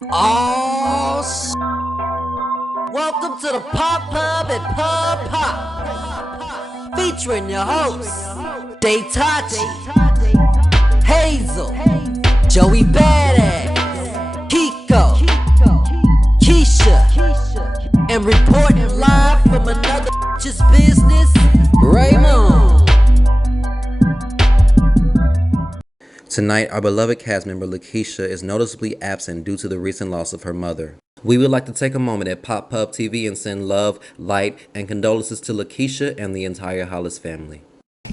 Oh, welcome to the Pop Pub and Pub Pop, featuring your hosts, Daytachi, Hazel, Joey Badass, Kiko, Keisha, and reporting live from another bitch's business, Raymond. Tonight, our beloved cast member Lakeisha is noticeably absent due to the recent loss of her mother. We would like to take a moment at Pop Pub TV and send love, light, and condolences to Lakeisha and the entire Hollis family.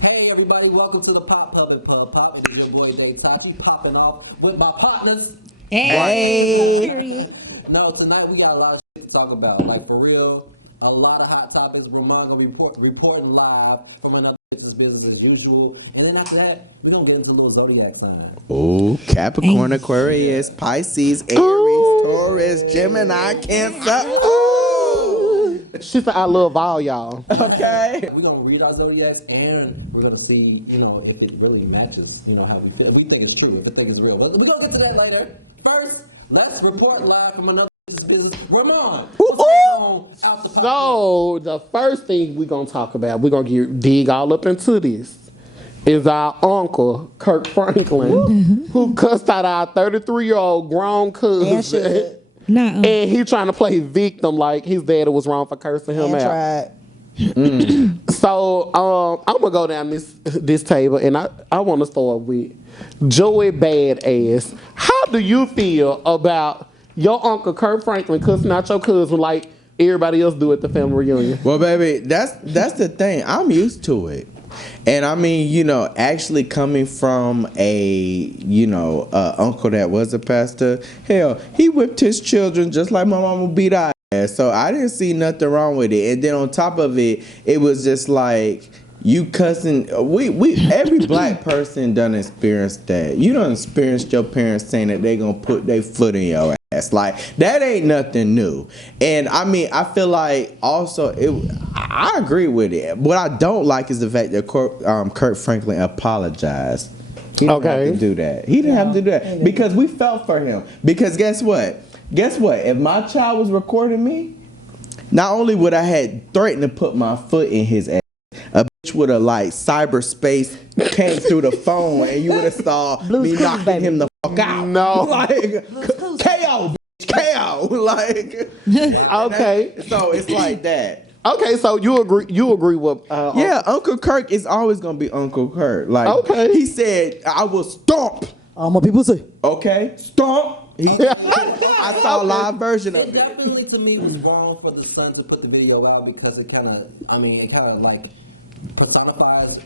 Hey everybody, welcome to the Pop Pub and Pub Pop. It is your boy Daytachi popping off with my partners. Hey. Period. No, tonight we got a lot of shit to talk about. Like for real, a lot of hot topics. Ramon gonna be reporting live from another business as usual. And then after that, we gonna get into a little zodiac sign. Ooh, Capricorn, Aquarius, Pisces, Aries, Taurus, Gemini, Cancer. Ooh. She said, I love all y'all. Okay. We're gonna read our zodiacs and we're gonna see, if it really matches, how we feel. We think it's true, if we think it's real. But we're gonna get to that later. First, let's report live from another business. Ramon, what's going on out the So, the first thing we're going to talk about, we're going to dig all up into this, is our uncle, Kirk Franklin, who cussed out our 33-year-old grown cousin. And he trying to play victim like his daddy was wrong for cursing him out. So, I'm going to go down this table, and I want to start with Joey Badass. How do you feel about your uncle Kirk Franklin cussing out your cousin like everybody else do at the family reunion? Well, baby, that's the thing. I'm used to it. And I mean, actually coming from a, uncle that was a pastor, hell, he whipped his children just like my mama beat our ass. So I didn't see nothing wrong with it. And then on top of it, it was just like, you cussing, we every black person done experienced that. You done experienced your parents saying that they gonna put their foot in your ass. Like, that ain't nothing new. And I mean, I feel like also, I agree with it. What I don't like is the fact that Kirk Franklin apologized. He didn't have to do that. He didn't have to do that. Because we felt for him. Because guess what? If my child was recording me, not only would I had threatened to put my foot in his ass, would have like cyberspace came through the phone and you would have saw me knocking him the fuck out. No, like KO, bitch, KO, like okay. So it's like that. Okay, so you agree with Uncle Kirk is always gonna be Uncle Kirk. Like he said, I will stomp. What people say. Okay, stomp. I saw a live version of it. Definitely to me was wrong for the son to put the video out because it kind of like personifies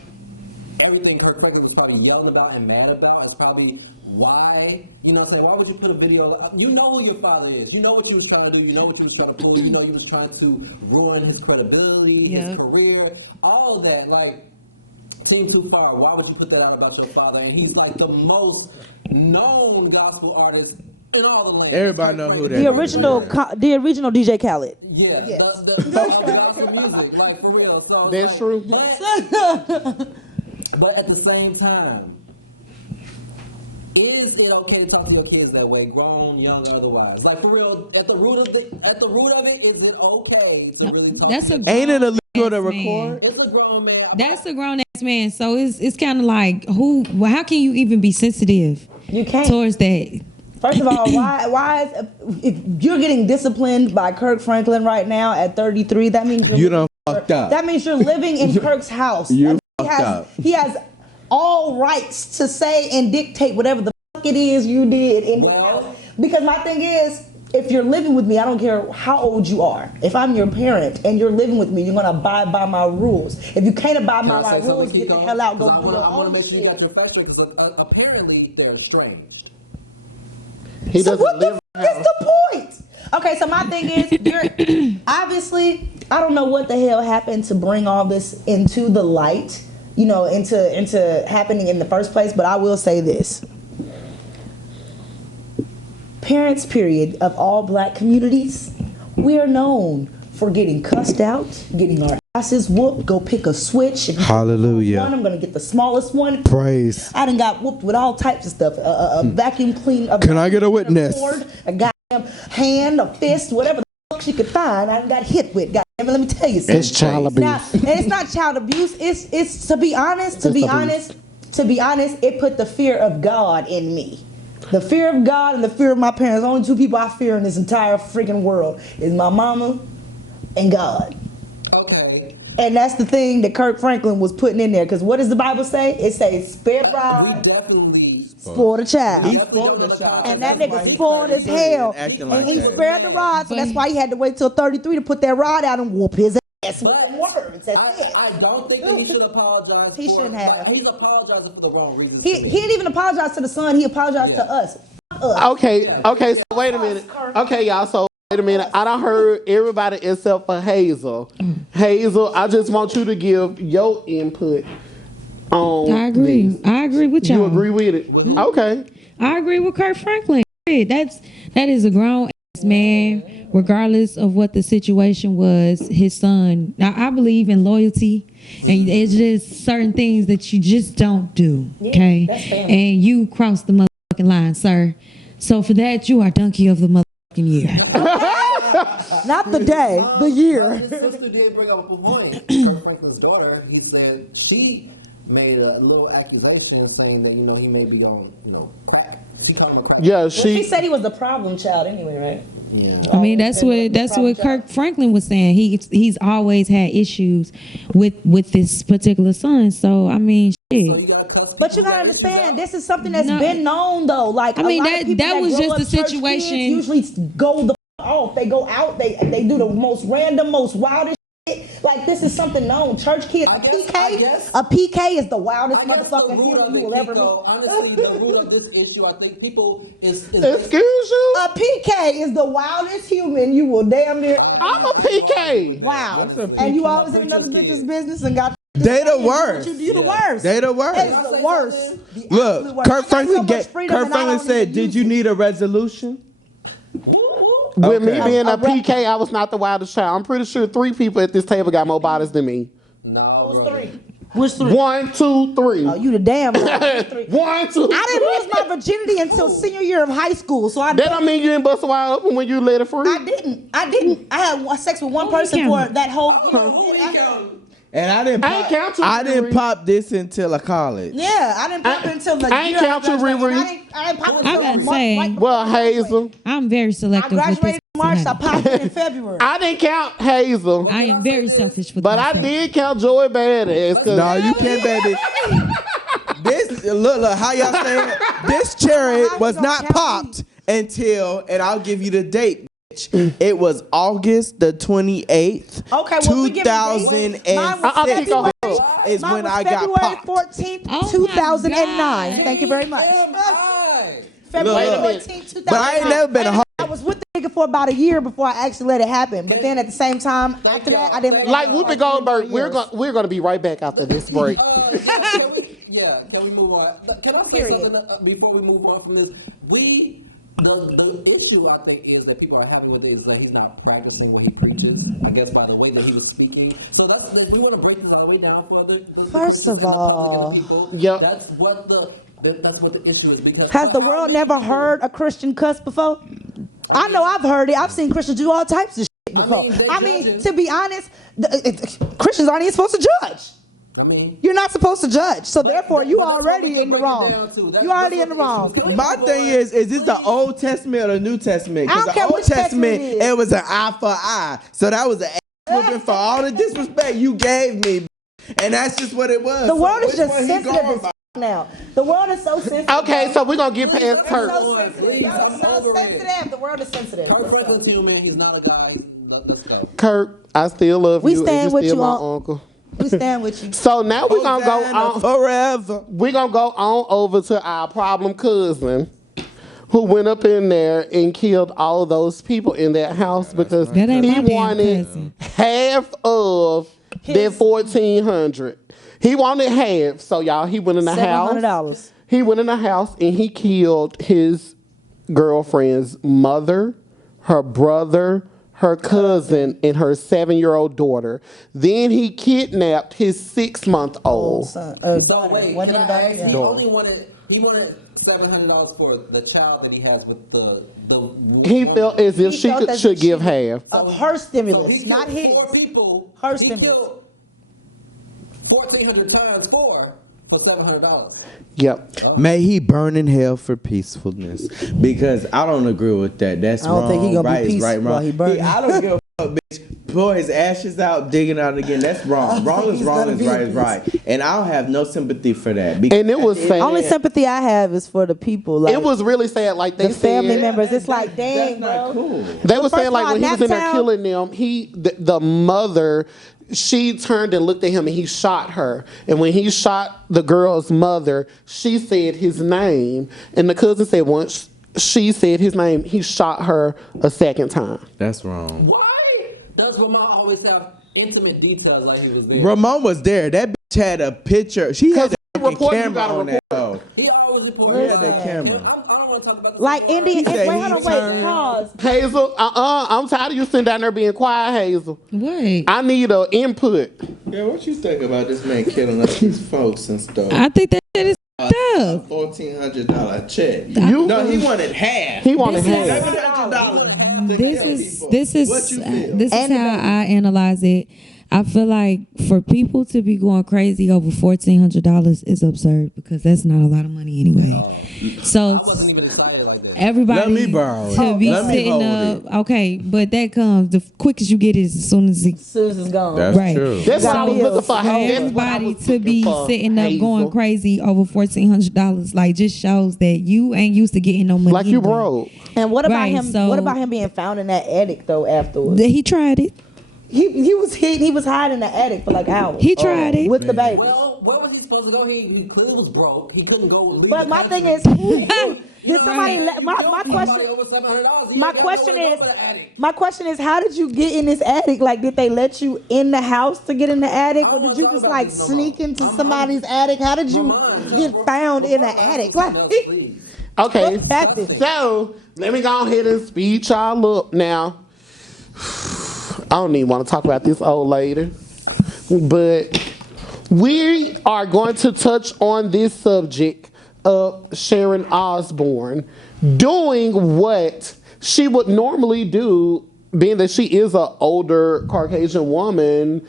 everything Kirk Franklin was probably yelling about and mad about. It's probably why, why would you put a video? You know who your father is. You know what you was trying to do. You know what you was trying to pull. You know you was trying to ruin his credibility, his career, all of that. Like, seemed too far. Why would you put that out about your father? And he's like the most known gospel artist in all the land. Everybody know who that is. The original DJ Khaled. Yeah, yes. the gospel music, like for real. So that's true. But at the same time, is it okay to talk to your kids that way, grown, young, or otherwise? Like for real, at the root of it, is it okay to really talk? Ain't it illegal to record? It's a grown man. That's a grown ass man. So it's kind of like how can you even be sensitive? You can't towards that. First of all, why is if you're getting disciplined by Kirk Franklin right now at 33? That means you done fucked up. That means you're living in Kirk's house. He has all rights to say and dictate whatever the fuck it is you did in his house. Because my thing is, if you're living with me, I don't care how old you are. If I'm your parent and you're living with me, you're gonna abide by my rules. If you can't abide by my rules, get the hell out. Go do your own shit. I want to make sure you got your facts straight because apparently they're estranged. He doesn't live. That's the point. Okay, so my thing is, you're obviously, I don't know what the hell happened to bring all this into the light, into happening in the first place. But I will say this: parents, period, of all black communities, we are known for getting cussed out, getting our asses whooped. Go pick a switch. Hallelujah. I'm gonna get the smallest one. Praise. I done got whooped with all types of stuff. A vacuum clean. Can I get a witness? A guy hand, a fist, whatever the fuck she could find. I got hit with. God damn it, let me tell you something. It's child abuse. Now, and it's not child abuse. It's to be honest, it put the fear of God in me. The fear of God and the fear of my parents. The only two people I fear in this entire freaking world is my mama and God. Okay. And that's the thing that Kirk Franklin was putting in there. Because what does the Bible say? It says, spare the rod, We definitely spoil the child. He spoiled the child. And that That's why nigga he spoiled as started hell. acting And like he that. spared the rod, so that's why he had to wait till 33 to put that rod out and whoop his ass with But them words. That's it. I don't think that he should apologize. He shouldn't have. He's apologizing for the wrong reasons. He didn't even apologize to the son. He apologized to us. Okay, so wait a minute. Okay, y'all, so wait a minute. I done heard everybody except for Hazel. Hazel, I just want you to give your input on I agree. this. I agree with y'all. You agree with it? Okay. I agree with Kirk Franklin. That is a grown ass man, regardless of what the situation was. His son. Now I believe in loyalty, and it's just certain things that you just don't do. Okay, and you crossed the motherfucking line, sir. So for that, you are donkey of the motherfucking year. Not the day, the year. His sister did bring up a point. Kirk Franklin's daughter, he said she made a little accusation saying that, he may be on, crack. She called him a crack. Yeah, She said he was the problem child anyway, right? Yeah. I mean, that's what Kirk Franklin was saying. He's always had issues with this particular son. So I mean, shit. But you gotta understand, this is something that's been known though. Like I mean, a lot of people that was grow just up the church situation. Kids usually go the off. They go out. They do the most random, most wildest shit. Like this is something known. Church kids. A PK is the wildest motherfucking human you will ever meet. Honestly, the root of this issue, I think people is excuse you. A PK is the wildest human you will damn near. I'm a PK. Wow. And you always in another bitch's business and got. They the worst. You the worst. They the worst. It's the worst. Look, Kirk Franklin said, "Did you need a resolution?" With me being a PK, I was not the wildest child. I'm pretty sure 3 people at this table got more bodies than me. No. Who's 3? Which 3? 1, 2, 3. Oh, you the damn 1, 2. 1, 2. I didn't lose my virginity until senior year of high school, so I. That don't mean you didn't bust a wide open when you let it free. I didn't. I had sex with one person for that whole year. And I didn't pop this until college. Yeah, I didn't pop it until the I ain't year count you, Riri. I didn't pop it I until gotta say, well, Hazel. I'm very I selective with this. graduated in March. I popped it in February. I didn't count Hazel. I am very selfish with But myself. I did count Joy Badass. No, you can't, baby. This look how y'all saying. This cherry was not popped until, and I'll give you the date. It was August the 28th, Okay, well, we give it a date. 2006 is when I got popped. February 14th, Oh my 2009. God. Thank you very much. February 14th, 2009. But I ain't never been a hoe. I was with the nigga for about a year before I actually let it happen. But then at the same time, after that, I didn't. Like Whoopi Goldberg, we're gonna be right back after this break. Can we move on? Can I say something before we move on from this? The issue, I think, is that people are having with it is that he's not practicing what he preaches, I guess, by the way that he was speaking. So we want to break this all the way down for the First of all, yep. That's what the issue is. Because has the world never heard a Christian cuss before? I know I've heard it. I've seen Christians do all types of shit before. I mean, to be honest, Christians aren't even supposed to judge. You're not supposed to judge, so therefore you already in the wrong. You already in the wrong. My thing is this the Old Testament or the New Testament? I Because don't the care Old which testament Testament, it was an eye for eye. So that was an ass whooping for all the disrespect you gave me. And that's just what it was. The world is Which just one he sensitive going as by? now. The world is so sensitive. Okay, so we're gonna get past Kirk. So sensitive. Y'all are so sensitive. The world is sensitive. Kirk Franklin's human. He's not a guy. Let's go. Kirk, I still love We you. stand And with you're still you my on- uncle. We stand with you. So now we're gonna go on forever. We're gonna go on over to our problem cousin, who went up in there and killed all of those people in that house because That ain't he my damn wanted cousin. half of that $1,400. He wanted half. So y'all, he went in the house. $700. He went in the house and he killed his girlfriend's mother, her brother, her cousin, and her 7-year-old daughter. Then he kidnapped his 6-month-old. Daughter. Wait, One can of I the ask? daughters. He wanted $700 for the child that he has with the. He felt as if He she felt as should if give she- half. Of her stimulus, So he not killed his. 4 people. Her He stimulus. killed 1,400 times 4 for $700. Yep. May he burn in hell for peacefulness, because I don't agree with that. That's I don't wrong. think he gonna be right is peaceful right, wrong. while he burning. I don't give a fuck, bitch. Pour his ashes out, digging out again. That's wrong. Wrong is he's wrong. gonna Is be right at is right. And I don't have no sympathy for that. Because And it was sad. Only sympathy I have is for the people. Like, It was really sad. Like they the family said, members. It's like, that's dang, not bro. cool. they were First saying of like all, when he was in there Naptown- killing them, the mother, she turned and looked at him and he shot her. And when he shot the girl's mother, she said his name, and the cousin said once she said his name, he shot her a second time. That's wrong. Why does Ramon always have intimate details like he was there? Ramon was there. That bitch had a picture. She had Because a report, you camera gotta on that hoe. He always reports. Where had that camera? I don't want to talk about the Like Indian. He said Wait, he hold on, turned- wait, pause. Hazel, I'm tired of you sitting down there being quiet, Hazel. What? I need an input. Yeah, what you think about this man killing up his folks and stuff? I think that shit is fucked up. $1,400 check. You- No, he wanted half. He wanted This is- half. $700 to This kill is people. this is What you feel? this is how I analyze it. I feel like for people to be going crazy over $1,400 is absurd, because that's not a lot of money anyway. So I wasn't even excited like that. everybody Let me borrow it. to be Let me sitting hold up, okay, but that comes the quickest you get is as soon as it, Susan's gone. That's Right. true. That's what I was looking for. That's what I everybody was to be looking for, sitting up Hazel. going crazy over $1,400, like, just shows that you ain't used to getting no money. Like you anyway. broke. And what about Right, him? so- What about him being found in that attic though? Afterwards, He tried it. he was hidden. He was hiding in the attic for like hours. He tried it. with the baby. Well, where was he supposed to go? He clearly was broke. He couldn't go. Leave But the my country. thing is, who did somebody? Right. My question. Over $700. My question is, how did you get in this attic? Like, did they let you in the house to get in the attic, I or don't did wanna you talk just about like this no sneak more. into somebody's attic? How did you get found in an attic? Like, Okay, What happened? so let me go ahead and speed y'all up now. I don't even want to talk about this old lady, but we are going to touch on this subject of Sharon Osbourne doing what she would normally do, being that she is an older Caucasian woman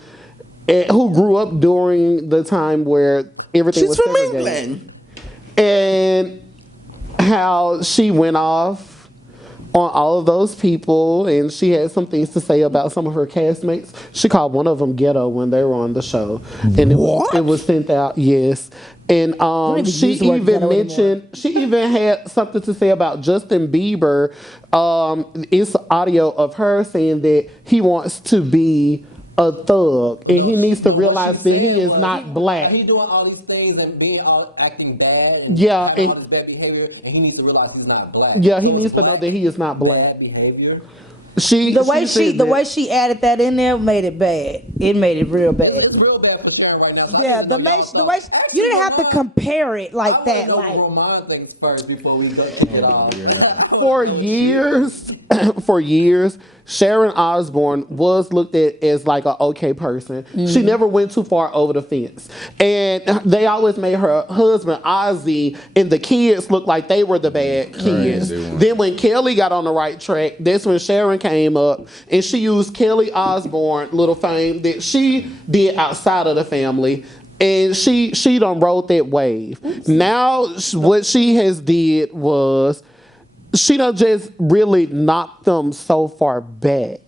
who grew up during the time where everything She's was from segregated. England. And how she went off on all of those people, and she had some things to say about some of her castmates. She called one of them ghetto when they were on the show, and it was sent out. Yes, and even she use the word even ghetto mentioned she even had something to say about Justin Bieber. It's audio of her saying that he wants to be a thug, and he needs to realize that he is not black. He doing all these things and being all acting bad. And Yeah, having all and- this bad behavior, and he needs to realize he's not black. Yeah, he So needs it's to know that he is not black. Bad behavior. the way said the that- way she added that in there made it bad. It made it real bad. It's real bad for Sharon right now. So I Yeah, don't the know way y'all thoughts. you didn't have to Actually, compare it like I that. want Like, to know what Roman thinks first before we go kick it off. for years, Sharon Osbourne was looked at as like an okay person. She never went too far over the fence. And they always made her husband, Ozzy, and the kids look like they were the bad kids. Then when Kelly got on the right track, that's when Sharon came up, and she used Kelly Osbourne little fame that she did outside of the family. And she done rode that wave. Now what she has did was she done just really knocked them so far back.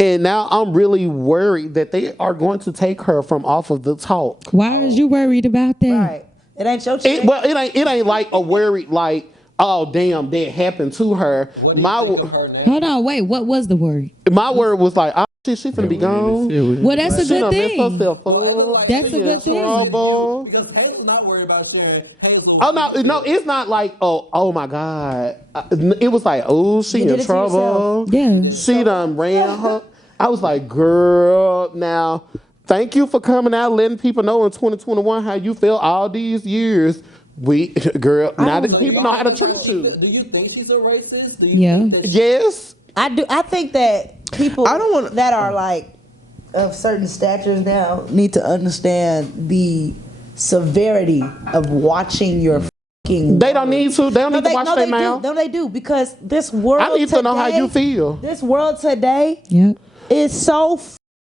And now I'm really worried that they are going to take her from off of the talk. Why is you worried about that? right? It ain't your shit. It ain't like a worried like, oh damn, that happened to her. What do you think of her now? Hold on, wait. What was the word? My word was like, oh shit, she finna be gone. Well, that's a She good done messed thing. herself up. That's She a in good thing. trouble. Because Hazel's not worried about Sharon. Hazel. Oh no, it's not like oh my god. It was like, oh, she You did in it to trouble. Yeah. She done ran her. I was like, girl, now thank you for coming out, letting people know in 2021 how you feel all these years. Girl, now that people know how to treat you. Do you think she's a racist? Do you Yeah. think that Yes. I do. I think that people I don't wanna- that are like of certain statures now need to understand the severity of watching your fucking. They don't need to. They don't need to watch their mouth. No, they do because this world. I need to know how you feel. This world today is so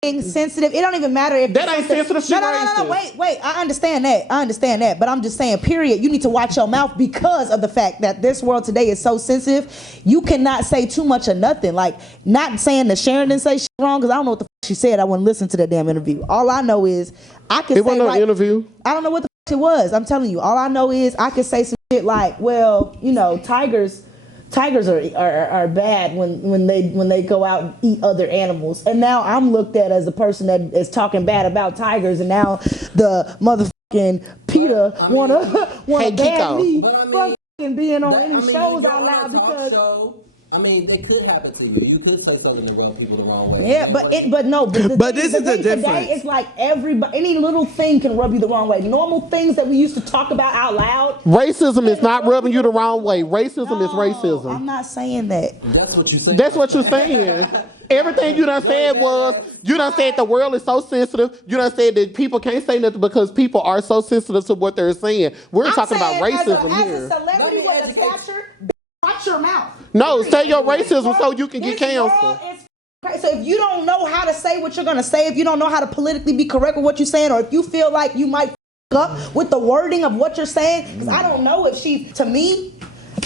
sensitive. It don't even matter if that ain't sensitive. No. Wait. I understand that. But I'm just saying, period. You need to watch your mouth because of the fact that this world today is so sensitive. You cannot say too much of nothing. Like, not saying that Sharon didn't say shit wrong because I don't know what the fuck she said. I wouldn't listen to that damn interview. All I know is I can. It wasn't no interview. I don't know what the fuck it was. I'm telling you. All I know is I can say some shit like, well, you know, tigers are bad when they go out and eat other animals. And now I'm looked at as a person that is talking bad about tigers, and now the motherfucking PETA wanna ban me from being on any shows out loud because. I mean, they could happen to you. You could say something to rub people the wrong way. Yeah, but this is the difference. Today, it's like any little thing can rub you the wrong way. Normal things that we used to talk about out loud. Racism is not rubbing you the wrong way. Racism is racism. I'm not saying that. That's what you saying. That's what you're saying. Everything you done said was, you done said the world is so sensitive. You done said that people can't say nothing because people are so sensitive to what they're saying. We're talking about racism here. As a celebrity with a stature, watch your mouth. No, say your racism so you can get canceled. So if you don't know how to say what you're going to say, if you don't know how to politically be correct with what you're saying, or if you feel like you might up with the wording of what you're saying, because I don't know if to me,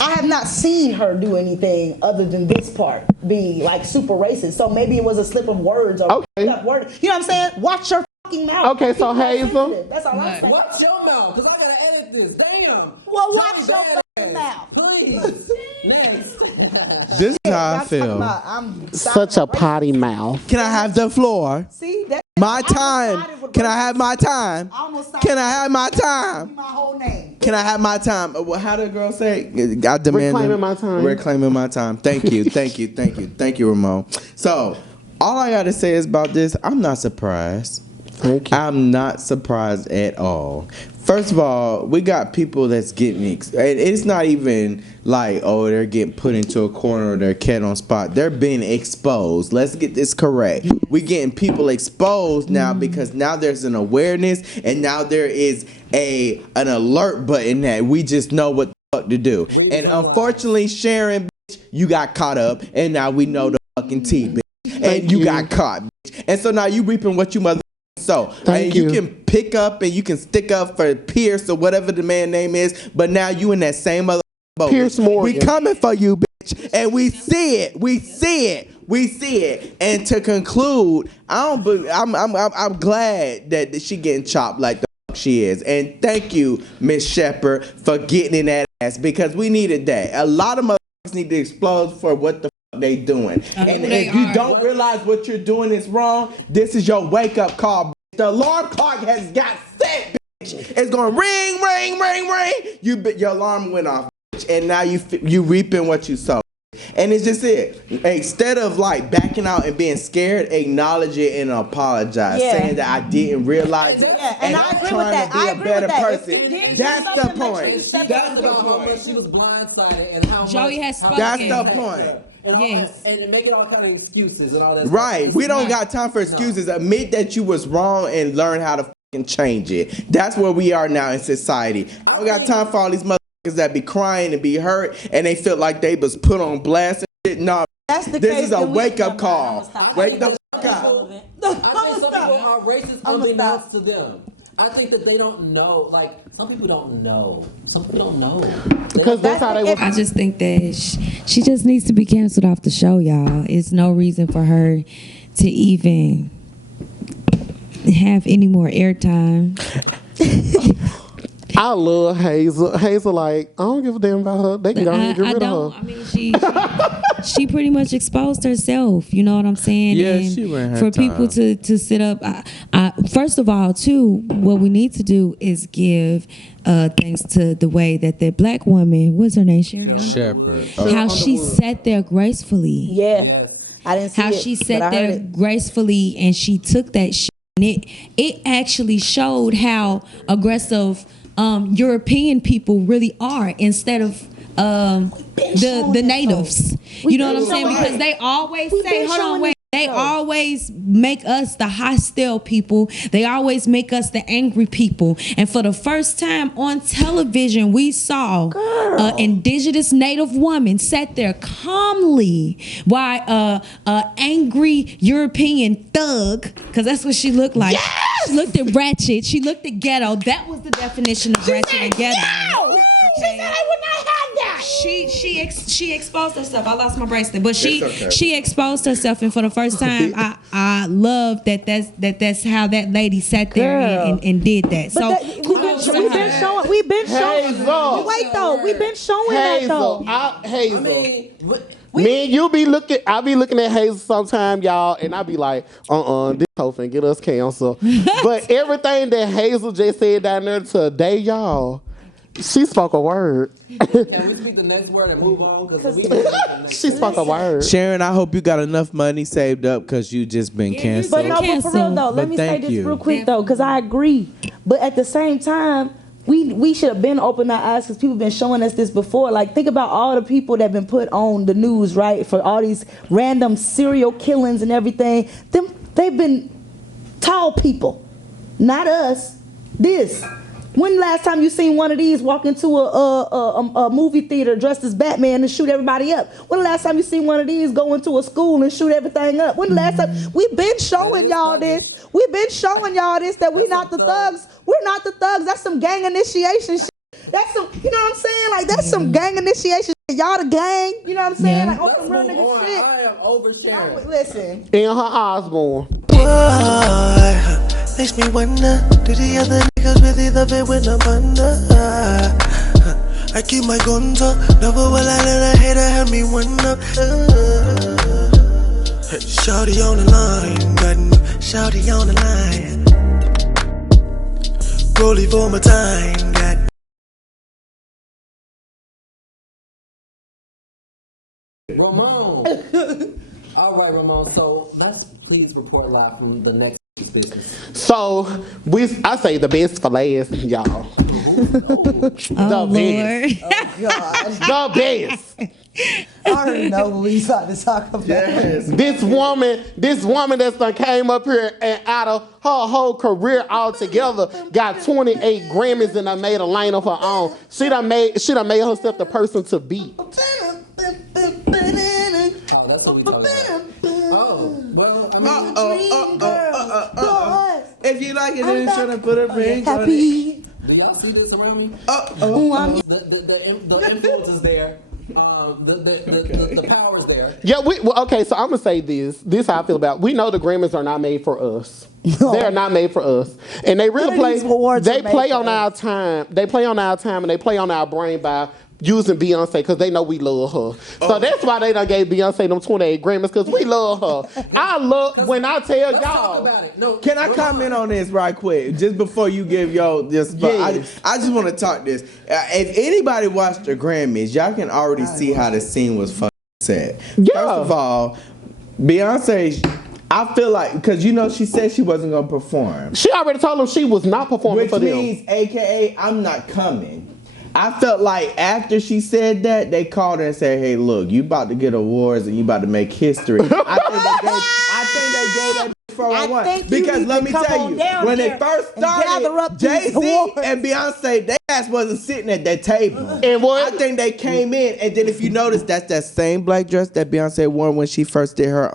I have not seen her do anything other than this part being like super racist. So maybe it was a slip of words or word. You know what I'm saying? Watch your fucking mouth. Okay, so Hazel. That's all I'm saying. Watch your mouth, because I got to edit this. Damn. Well, watch your fucking mouth. Please. Next. This is how I feel. I'm such a potty mouth. Can I have the floor? See, that's my time. Can I have my time? Can I have my time? My whole name. Can I have my time? How did the girl say? I demand reclaiming my time. Reclaiming my time. Thank you, thank you, Ramon. So, all I gotta say is about this. I'm not surprised. Thank you. I'm not surprised at all. First of all, we got people that's getting it's not even like, oh, they're getting put into a corner or they're cat on spot. They're being exposed. Let's get this correct. We getting people exposed now because now there's an awareness and now there is an alert button that we just know what the fuck to do. And unfortunately, Sharon, bitch, you got caught up and now we know the fucking tea, bitch. And you got caught, bitch. And so now you reaping what you mother. So, and you can pick up and you can stick up for Pierce or whatever the man name is, but now you in that same other boat. Pierce Morgan. We coming for you, bitch, and we see it. And to conclude, I'm glad that she getting chopped like the fuck she is, and thank you, Miss Shepherd, for getting in that ass because we needed that. A lot of motherfuckers need to explode for what the they doing. And if you don't realize what you're doing is wrong, this is your wake-up call. The alarm clock has got set, bitch. It's going ring, ring, ring, ring. Your alarm went off, bitch. And now you reaping what you sow. And it's just it. Instead of like backing out and being scared, acknowledge it and apologize. Saying that I didn't realize it. And I agree with that. To be a better person. That's the point. That's the point. She was blindsided and how Joey has spoken. That's the point. And make it all kind of excuses and all that. Right. Stuff. We don't got time for excuses. No. Admit that you was wrong and learn how to fucking change it. That's where we are now in society. I don't got time for all these motherfuckers that be crying and be hurt and they feel like they was put on blast and shit. No. This is a wake-up call. Wake the fuck up. I think some people are racist unbeknownst to them. I think that they don't know. Like, some people don't know. Because that's how they were. I just think that she just needs to be canceled off the show, y'all. It's no reason for her to even have any more airtime. I love Hazel. Hazel, like, I don't give a damn about her. They can go ahead and get rid of her. I mean, she pretty much exposed herself. You know what I'm saying? Yeah, and she ran her for time. people to sit up. First of all, too, what we need to do is give thanks to the way that the black woman, what's her name, Sharon? Shepherd. How she sat there gracefully. Yeah. Yes. I didn't see how she sat there gracefully and she took that shit. And it actually showed how aggressive European people really are instead of the natives. You know what I'm saying? Because they always say, hold on, wait. They always make us the hostile people. They always make us the angry people. And for the first time on television, we saw an indigenous native woman sat there calmly while an angry European thug, because that's what she looked like. Yes! She looked at ratchet. She looked at ghetto. That was the definition of ratchet and ghetto. No! She said I would not have that. She exposed herself. I lost my bracelet, but she exposed herself, and for the first time, I love that's how that lady sat there and did that. But So we've been showing. Hazel. Wait though, we've been showing that though. Hazel. Me, you be looking. I be looking at Hazel sometime, y'all, and I be like, this hoe finna get us cancer. But everything that Hazel just said down there today, y'all. She spoke a word. Can we speak the next word and move on? Because she spoke a word. Sharon, I hope you got enough money saved up because you just been canceled. But no, but for real though, let me say this real quick though, because I agree. But at the same time, we should have been opening our eyes because people been showing us this before. Like, think about all the people that been put on the news, right, for all these random serial killings and everything. They've been tall people, not us. When last time you seen one of these walk into a movie theater dressed as Batman and shoot everybody up? When the last time you seen one of these go into a school and shoot everything up? When the last time? We've been showing y'all this. We've been showing y'all this, that we not the thugs. We're not the thugs. That's some gang initiation shit. That's some, you know what I'm saying? Like, that's some gang initiation shit. Y'all the gang. You know what I'm saying? Like, on some real nigga shit. I am oversharing. Listen. In her Osbourne. Boy, makes me wonder, do the other niggas really love it when I'm under? I keep my guns up, never will I let a hater have me one up. Shawty on the line, got shawty on the line. Rolling for my time, got. Ramon. All right, Ramon. So let's please report live from the next business. So I say the best for last, y'all. oh Lord. The best. I already know what we about to talk about. Yes. This woman that's done came up here and out of her whole career altogether got 28 Grammys and done made a lane of her own. She done made herself the person to beat. Oh, that's what we talking about. Oh, well, I mean, if you like it, then try to put a ring on it. do y'all see this around me? The influence is there. The power's there. Yeah, okay, so I'm gonna say this. This is how I feel about it. We know the Grammys are not made for us. They are not made for us. And they really play on our time. They play on our time and they play on our brain by using Beyonce because they know we love her. So that's why they done gave Beyonce them 28 Grammys because we love her. I love when I tell y'all. About it. No, can I comment on this right quick? Just before you give y'all this. Yes. I just want to talk this. If anybody watched the Grammys, y'all can already see how the scene was fucking set. Yeah. First of all, Beyonce, I feel like, because you know she said she wasn't going to perform. She already told them she was not performing for them. Which means, AKA, I'm not coming. I felt like after she said that, they called her and said, hey, look, you about to get awards and you about to make history. I think they gave that 401. Because let me tell you, when they first started, Jay-Z and Beyonce, their ass wasn't sitting at that table. And what? I think they came in, and then if you notice, that's that same black dress that Beyonce wore when she first did her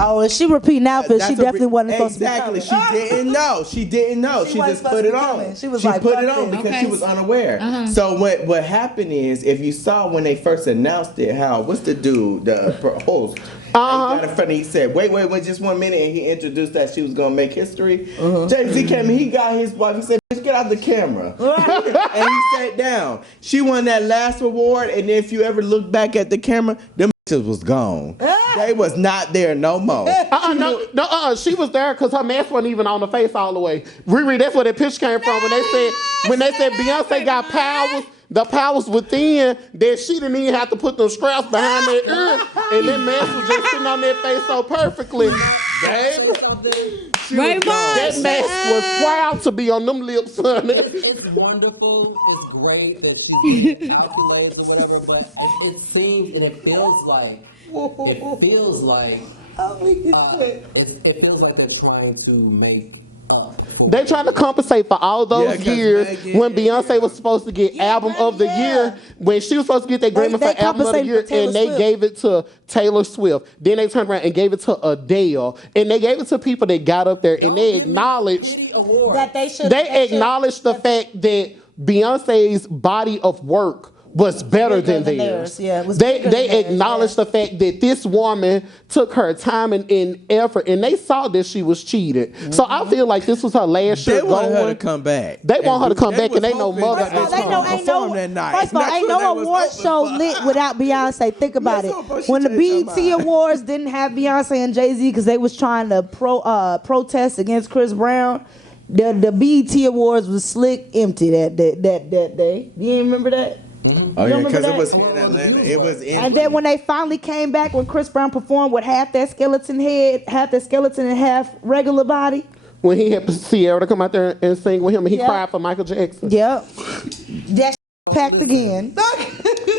Oh, and she repeating outfits. She definitely wasn't supposed to be Exactly. She didn't know. She didn't know. She just put it on. She was she like, put it on because she was unaware. So what happened is, if you saw when they first announced it, how what's the dude, the host? He got in front of, he said, wait, just 1 minute, and he introduced that she was gonna make history. Jay-Z came in, he got his wife, he said, bitch, get out the camera. And he sat down. She won that last award, and if you ever look back at the camera, them bitches was gone. They was not there no more. She was there because her mask wasn't even on the face all the way. Riri, that's where that picture came from when they said Beyonce got powers. The powers within that she didn't even have to put them straps behind their ear, and that mask was just sitting on their face so perfectly. Baby, that mask was proud to be on them lips, honey. It's wonderful. It's great that she's getting accolades or whatever, but it seems and it feels like It feels like they're trying to make up. They're trying to compensate for all those years when Beyonce was supposed to get Album of the Year, when she was supposed to get that Grammy for Album of the Year, and they gave it to Taylor Swift. Then they turned around and gave it to Adele, and they gave it to people that got up there and they acknowledged that they acknowledged the fact that Beyonce's body of work was better than theirs. Yeah, they acknowledged the fact that this woman took her time and effort, and they saw that she was cheated. Mm-hmm. So I feel like this was her last year. They want her to come back. They want her to come back, and they know mother. First of all, ain't no award show lit without Beyonce. Think about it. When the BET Awards didn't have Beyonce and Jay-Z because they was trying to protest against Chris Brown, the BET Awards was slick empty that day. You ain't remember that? Oh yeah, because it was in Atlanta. It was in. And then when they finally came back, when Chris Brown performed with half that skeleton head, half that skeleton and half regular body. When he had Sierra to come out there and sing with him, and he cried for Michael Jackson. Yep. That packed again.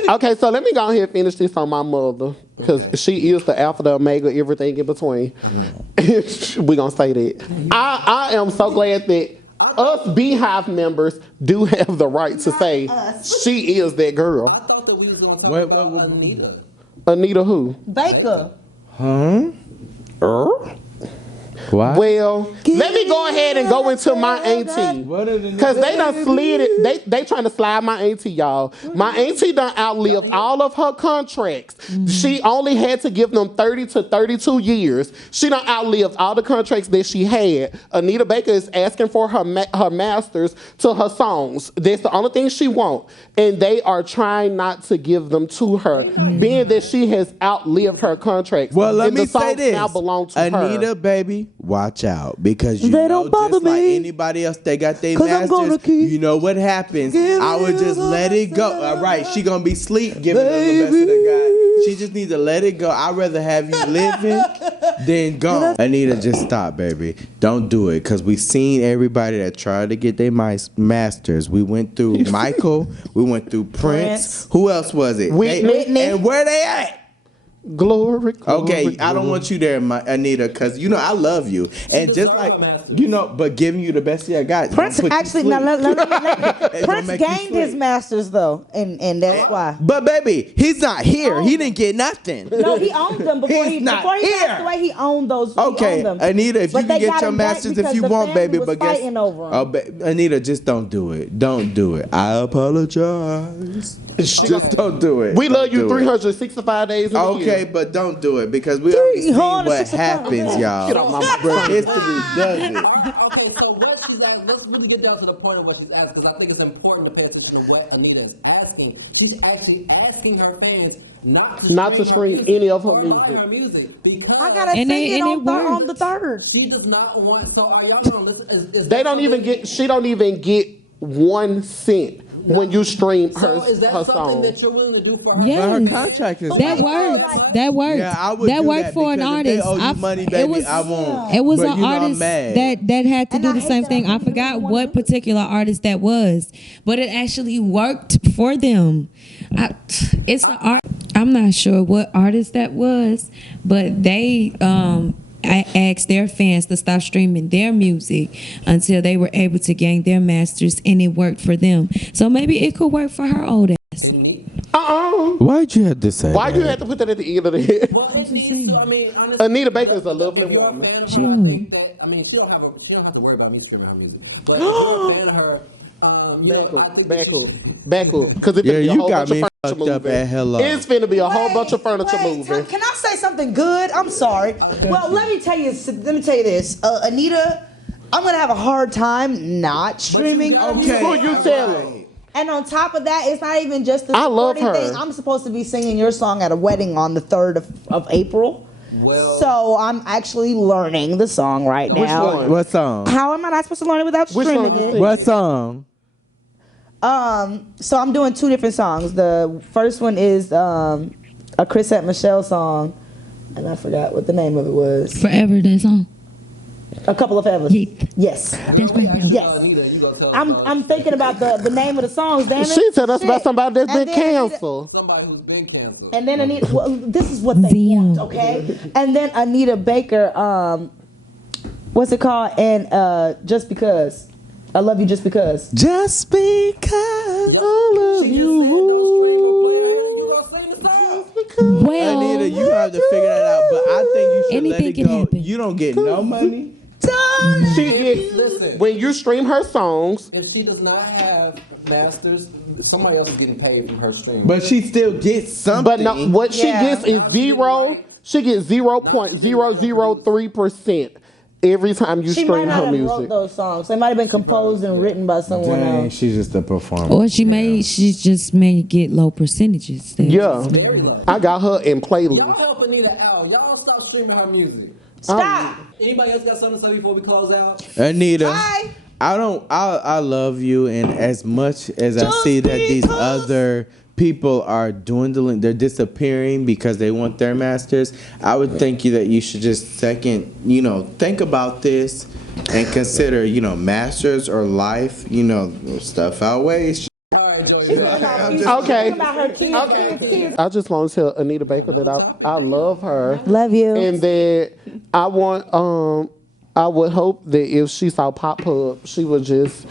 Okay, so let me go ahead and finish this on my mother, because she is the alpha, the omega, everything in between. We gonna say that. I am so glad that us Beehive members do have the right to say she is that girl. I thought that we was going to talk about Anita. Anita who? Baker. Huh? Why? Well, let me go ahead and go into my auntie, because they done slid it. They trying to slide my auntie, y'all. My auntie done outlived all of her contracts. She only had to give them 30 to 32 years. She done outlived all the contracts that she had. Anita Baker is asking for her masters to her songs. That's the only thing she wants, and they are trying not to give them to her, being that she has outlived her contracts. Well, let and me the songs say this: now belong to Anita, her. baby, watch out, because you They know, don't bother just like me. anybody else, they got their masters. You know what happens? I would just let it go. All right, she gonna be sleep giving them the best of the guy. She just needs to let it go. I'd rather have you living than gone. Anita, just stop, baby. Don't do it, because we seen everybody that tried to get their masters. We went through Michael. We went through Prince. Who else was it? Whitney. And where they at? Glory. Okay, I don't want you there, Anita, because you know I love you, and just like but giving you the best I got. Prince actually, now let Prince gained his masters though, and that's why. But baby, he's not here. He didn't get nothing. No, he owned them before he passed away. He owned those. Okay, Anita, if you can get your masters if you want, baby, but guess. Anita, just don't do it. Don't do it. I apologize. Just don't do it. We love you 365 days a year. Okay, but don't do it, because we already seen what happens, y'all. Get off my brother. History does it. Okay, so what she's asking, let's really get down to the point of what she's asking, because I think it's important to pay attention to what Anita is asking. She's actually asking her fans not to stream any of her music. Because I gotta sing it on the 3rd. She does not want. So are y'all gonna listen? They don't even get. She don't even get 1 cent. When you stream her is that her something song. that you're willing to do for her? Yes. But her contract is That worked. That worked. Yeah, I would that do worked that, for an because if they artist. owe you money, baby, I won't. It was But an you know, I'm artist mad. that had to And do I the hate same that thing. I I really forgot want what particular artist that was, but it actually worked for them. It's an art. I'm not sure what artist that was, but they I asked their fans to stop streaming their music until they were able to gain their masters, and it worked for them. So maybe it could work for her old ass. Why'd you have to say Why that? you have to put that at the end of the head? Well, it needs to. I mean, honestly, Anita Baker is a lovely if you're woman. a fan of her, I think that. I mean, she don't have to worry about me streaming her music. But if you're a fan of her, back up. Because it's Yeah, finna be a you whole got bunch of me furniture fucked up moving. at hello. It's finna be a whole bunch of furniture moving. Can I say something good? I'm sorry. Well, let me tell you this. Anita, I'm gonna have a hard time not streaming. Okay. Who you telling? And on top of that, it's not even just the I love supporting her. thing. I'm supposed to be singing your song at a wedding on the 3rd of April. Well, So I'm actually learning the song right Which now. one? What song? How am I not supposed to learn it without Which streaming song you it? sing? What song? So I'm doing 2 different songs. The first one is a Chris at Michelle song, and I forgot what the name of it was. Forever that song. A couple of Evers. Yes. That's right. Yes. I'm thinking about the name of the songs, damn it. She told us about somebody that's been canceled. Somebody who's been canceled. And then Anita, well, this is what they want, okay? And then Anita Baker, what's it called? And Just Because. I love you just because. Just because I love you. Well, Anita, you have to figure that out. But I think you should let anything it can go. happen. You don't get no money. She gets, Listen, when you stream her songs, if she does not have masters, somebody else is getting paid from her stream. But she still gets something. but no, what she gets is zero. She gets 0.003% every time you She might stream not her have wrote music. those songs. They might have been composed and written by someone Dang, else. she's just a performer. or she just may get low percentages. Yeah, Very low. I got her in Y'all playlist. help Anita out. Y'all stop streaming her music. Stop. Anybody else got something to say before we close out? Anita, Hi. I love you, and as much as I see that these other people are dwindling, they're disappearing because they want their masters, I would think that you should just think about this and consider, masters or life, stuff outweighs. All right, Joey. Okay. About her kids. I just want to tell Anita Baker that I love her, Love you. and that I would hope that if she saw Pop Pub, she would just,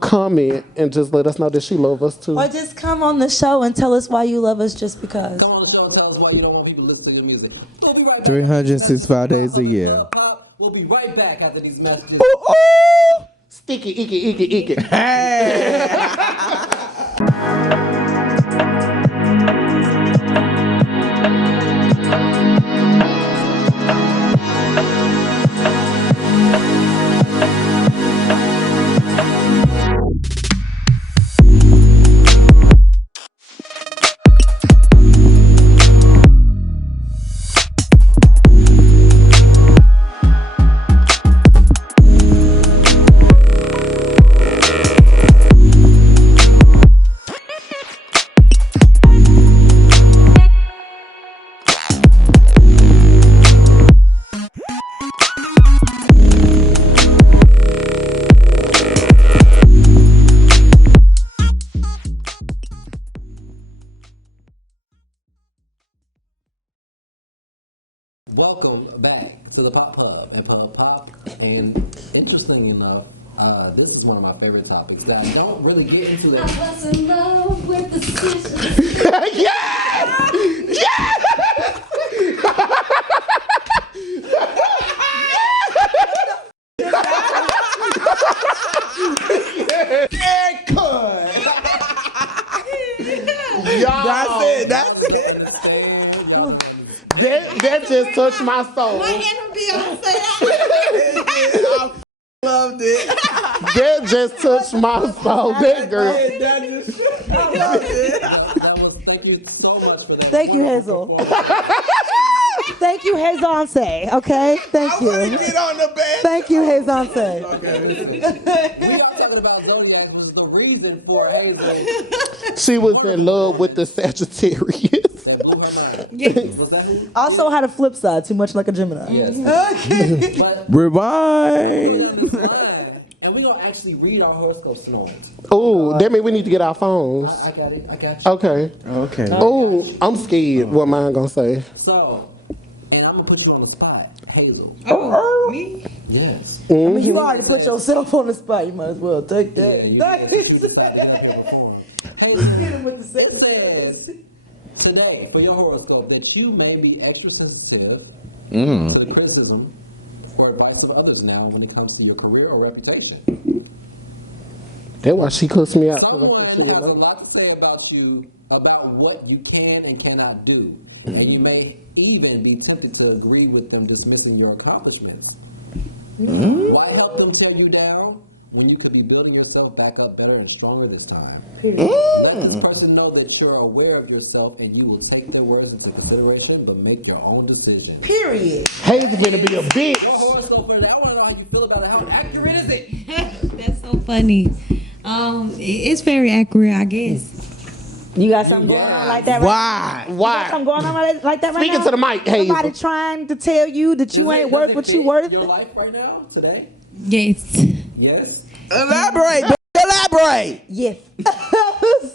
comment and just let us know that she loves us too. Or just come on the show and tell us why you love us just because. Come on the show and tell us why you don't want people to listen to your music. We'll be right back. 365 days a year. We'll be right back after these messages. Sticky, icky. Hey! Welcome back to the Pop Hub at Pub Pop. And interesting enough, this is one of my favorite topics that I don't really get into. I was in love with the sisters. That's it. That just touched my soul. My inner Beyonce. I loved it. That just touched my soul. That girl. Thank you so much for that. Thank you, Hazel. Thank you, Hazonce. Okay? Thank you. Get on the bed. Thank you, Hazonce. We are talking about Zodiac, which is the reason for Hazel She was in love with the Sagittarius. that blew her mind. Was that who? Also had a flip side, too much like a Gemini. Yes. But Rewind. that's fine. And we're going to actually read our horoscopes tonight. Oh, that means we need to get our phones. I got it. I got you. Okay. Okay. Oh, I'm scared what mine gonna say. So, and I'm going to put you on the spot, Hazel. Me? Yes. I mean, you already put yourself on the spot. You might as well take that. It says today for your horoscope that you may be extra sensitive to the criticism or advice of others now when it comes to your career or reputation. That's why she cussed me out. 'cause I Someone think has she a was late. lot to say about you, about what you can and cannot do. And you may even be tempted to agree with them dismissing your accomplishments. Why help them tear you down when you could be building yourself back up better and stronger this time? Let this person know that you're aware of yourself and you will take their words into consideration but make your own decision. Period. Hazel gonna be a bitch. Your horoscope for today, I want to know how you feel about it. How accurate is it? That's so funny. It's very accurate, I guess. You got something going on like that right now? You got something going on like that right Speaking now? to the mic, Hazel. Somebody trying to tell you that you ain't worth what you worth? Your life right now, today? Yes. Yes. Elaborate. Elaborate. Yes.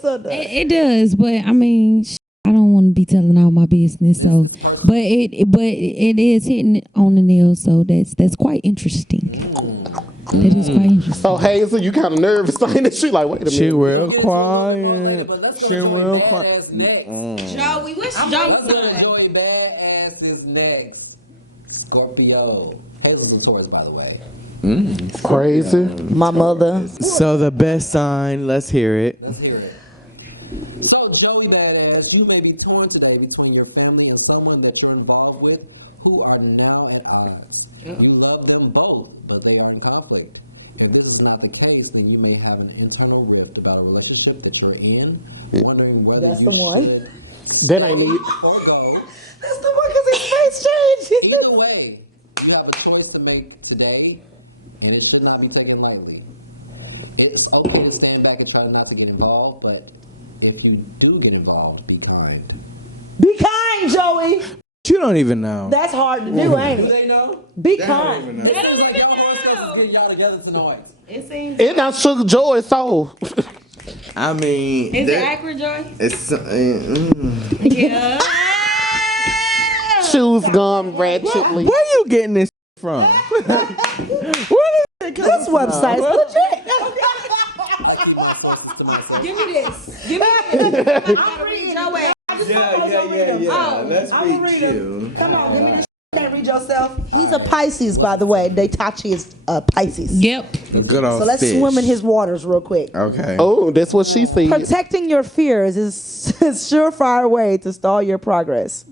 So It does, but I mean, I don't want to be telling all my business. So, but it is hitting on the nail. So that's quite interesting. That is quite interesting. So Hazel, you kind of nervous saying that. She like, wait a minute. She real quiet. She real quiet. Joey, what's Joey's sign? Joey Badass is next. Scorpio. Hazel's in Taurus, by the way. Crazy. My mother. So the best sign. Let's hear it. Let's hear it. So, Joey Badass, you may be torn today between your family and someone that you're involved with who are now at odds. You love them both, but they are in conflict. If this is not the case, then you may have an internal rift about a relationship that you're in, wondering whether That's the one. That ain't it. Or go. That's the one because his face changed. Either way, you have a choice to make today, and it should not be taken lightly. It's okay to stand back and try not to get involved, but if you do get involved, be kind. Be kind, Joey. You don't even know. That's hard to do, ain't Do it? they know? Be kind. It seems like y'all horoscopes getting y'all together tonight. It seems. It done shook Joy's soul. I mean, Is it accurate, Joy? it's Yeah. Shoes gone ratchetly. where you getting this from? Where is it coming This website's legit. Give me this. Give me this. I'm reading your way. Yeah. Let's I'm read read you. Come on, give me this. Can't read yourself. He's a Pisces, by the way. Daytachi is a Pisces. Yep. Good old So let's fish. swim in his waters real quick. Okay. Oh, that's what she said. Protecting your fears is a surefire way to stall your progress.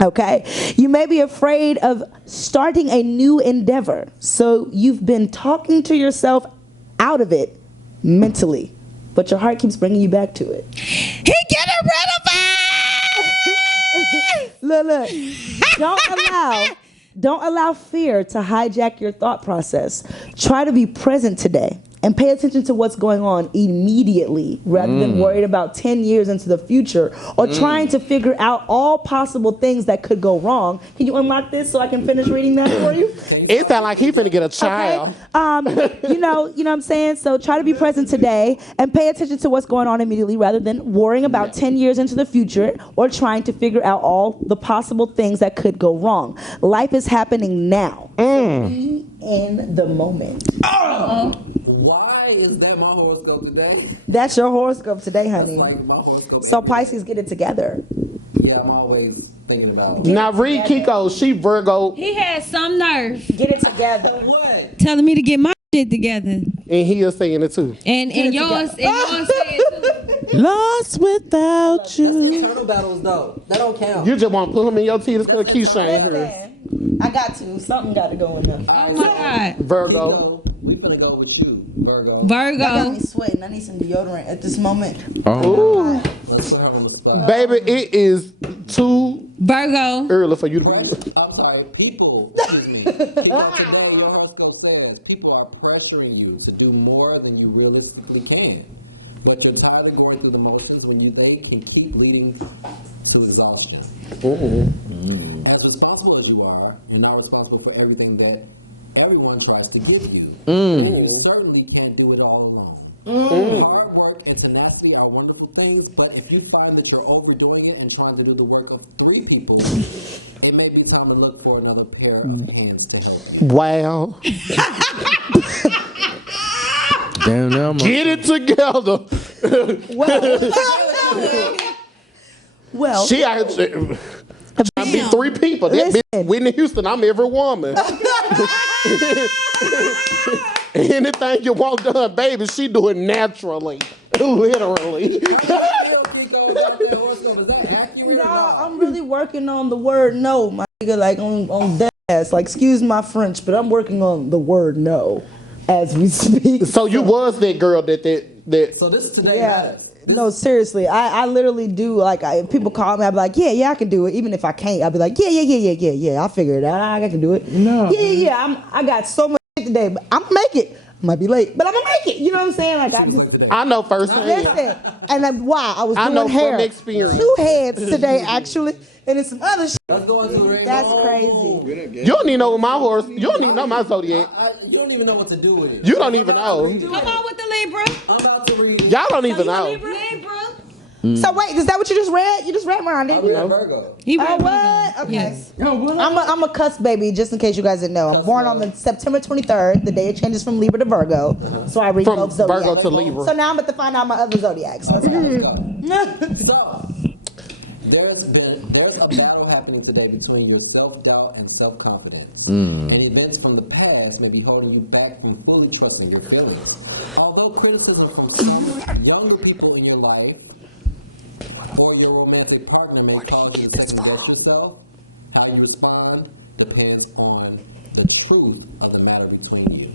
Okay? You may be afraid of starting a new endeavor. So you've been talking to yourself out of it mentally. But your heart keeps bringing you back to it. He getting rid of it. Look. Don't allow fear to hijack your thought process. Try to be present today and pay attention to what's going on immediately rather than worried about 10 years into the future or trying to figure out all possible things that could go wrong. Can you unlock this so I can finish reading that for you? It sound like he finna get a child. Okay. You know what I'm saying? So try to be present today and pay attention to what's going on immediately rather than worrying about 10 years into the future or trying to figure out all the possible things that could go wrong. Life is happening now. So be in the moment. Why is that my horoscope today? That's your horoscope today, honey. Like my horoscope. So Pisces, get it together. Yeah, I'm always thinking about Now read Kiko. She Virgo, He had some nerve Get it together. what? telling me to get my shit together. and he is saying it too. And yours said too. Lost without you. Internal battles though. That don't count. You just want to put him in your teeth because Keisha ain't here. Listen, I got to. Something got to go in there. Oh my God. Virgo. We finna go with you, Virgo. That got Virgo. me sweating. I need some deodorant at this moment. Ooh. Let's put her on the spot. Baby, it is too Virgo. early for you to be. I'm sorry, people. Excuse me. People today, your horoscope says people are pressuring you to do more than you realistically can. But you're tired of going through the motions when they can keep leading to exhaustion. As responsible as you are, you're not responsible for everything that everyone tries to give you. You certainly can't do it all alone. Hard work and tenacity are wonderful things, but if you find that you're overdoing it and trying to do the work of 3 people, it may be time to look for another pair of hands to help you. Wow. Damn, Get it together. Well, She out here trying to be 3 people. That bitch, Listen. Whitney Houston, I'm every woman. Anything you want done, baby, she do it naturally. Literally. no, I'm really working on the word no, my nigga, like on that ass. Like, excuse my French, but I'm working on the word no as we speak. So you was that girl that So this is today. Yeah. No, seriously, I literally do, like, if people call me, I'll be like, yeah, I can do it. Even if I can't, I'll be like, yeah, I'll figure it out. I can do it. No. Yeah, I got so much shit today, but I'm gonna make it. might be late, but I'm gonna make it. You know what I'm saying? Like I know firsthand. listen, and then why I was doing know hair, from experience. 2 heads today actually, and it's some other shit. Let's go into the ring. That's crazy. You don't even know my horse. You don't even know my zodiac. You don't even know what to do with it. You don't even know. Come on with the Libra. I'm about to read. Y'all don't even know. Libra. So wait, is that what you just read? You just read mine, didn't you? I'm Virgo. He Oh, read what? Okay. Yes. I'm a cusp baby, just in case you guys didn't know. I'm born on the September 23rd, the day it changes from Libra to Virgo. So I read From both zodiacs. Virgo to Libra. So now I'm about to find out my other zodiacs. Let's go. So, there's a battle happening today between your self-doubt and self-confidence. And events from the past may be holding you back from fully trusting your feelings. Although criticism from some younger people in your life or your romantic partner may cause you to second-guess yourself, how you respond depends on the truth of the matter between you.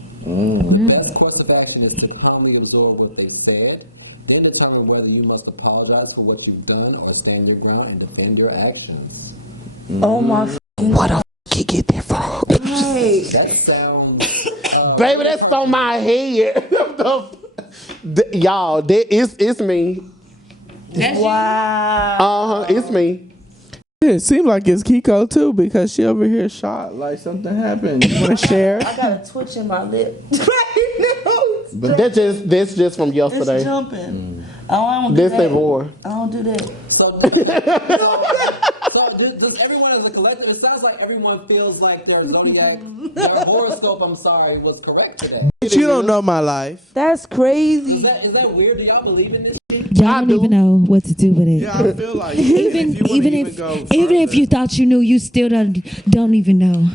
The best course of action is to calmly absorb what they said, then determine whether you must apologize for what you've done or stand your ground and defend your actions. Oh my. What the f*** you get that from? That sounds... Baby, that's on my head. Y'all, it's me. Wow. It's me. It seems like it's Kiko too because she over here shot like something happened. You want to share? I got a twitch in my lip. But that's just from yesterday. It's jumping. I don't do This that. ain't war. I don't do that. So does everyone as a collective, it sounds like everyone feels like their zodiac, their horoscope, I'm sorry, was correct today. But you don't know my life. That's crazy. Is that weird? Do y'all believe in this shit? Y'all don't even know what to do with it. Yeah, I feel like even if you thought you knew, you still don't even know.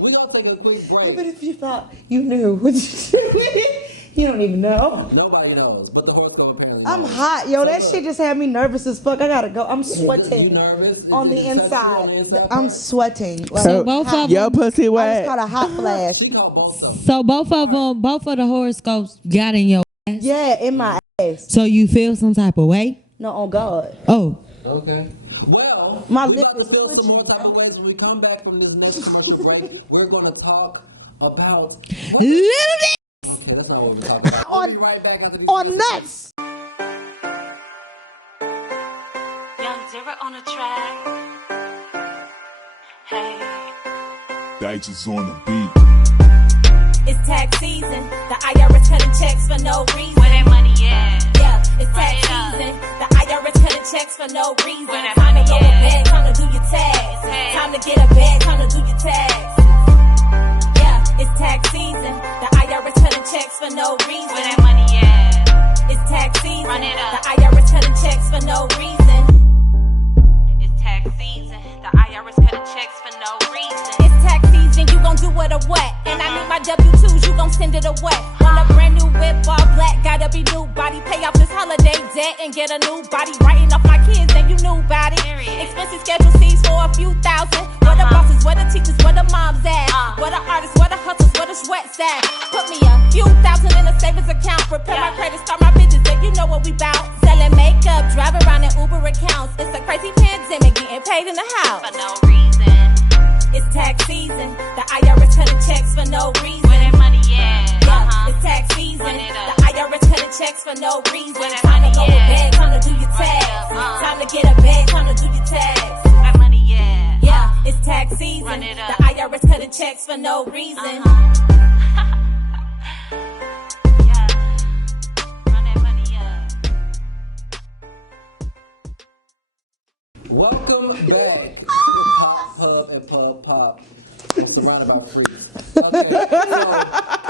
We're going to take a quick break. Even if you thought you knew, you don't even know. Nobody knows, but the horoscope apparently I'm knows. hot, yo. That shit just had me nervous as fuck. I gotta go. I'm sweating. You nervous? On the inside. I'm sweating. Like, So both of Your them. pussy I just wet. caught a hot flash. She called both of them. So both of the horoscopes got in your ass. Yeah, in my ass. So you feel some type of way? No, on God. Oh. Okay. Well, My we're lip about is to feel some twitching, more type of bro. ways. When we come back from this next commercial break, we're going to talk about... Little bit. Okay, that's not what we're talking about. We'll be right back after these... On nuts. Young Zero on the track. Hey. Dice is on the beat. It's tax season. The IRS cutting checks for no reason. Where that money at? Yeah, it's tax season. The IRS cutting checks for no reason. Where that time to go to bed, time to do your tax. Time to get a bed, time to do your tax. Yeah, it's tax season. The IRS cutting checks for no reason. Where that money at? It's tax season. Run it up. The IRS cutting checks for no reason. It's tax season. The IRS cutting checks for no reason. It's tax season. You gon' do it or what? And I need my W-2s. You gon' send it away. On a brand new whip, all black. Gotta be new body. Pay off this holiday debt and get a new body. Writing off my kids, then you knew about it. Expensive schedule C's for a few thousand. Where the bosses, where the teachers, where the moms at? Where the artists, where the hustlers, where the sweats at? Put me a few thousand in a savings account. Prepare my credit, start my business, then you know what we bout. Selling makeup, drive around in Uber accounts. It's a crazy pandemic, getting paid in the house. For no reason. It's tax season. The IRS cutting checks for no reason. Where that money at? Yeah, it's tax season. The IRS cutting checks for no reason. Time to go to bed, time to do your tax. Time to get a bed, time to do your tax. That money, yeah, it's tax season. The IRS cutting checks for no reason. Welcome back to Pop, Pub, and Pub Pop. I'm surrounded by freaks. Okay, so...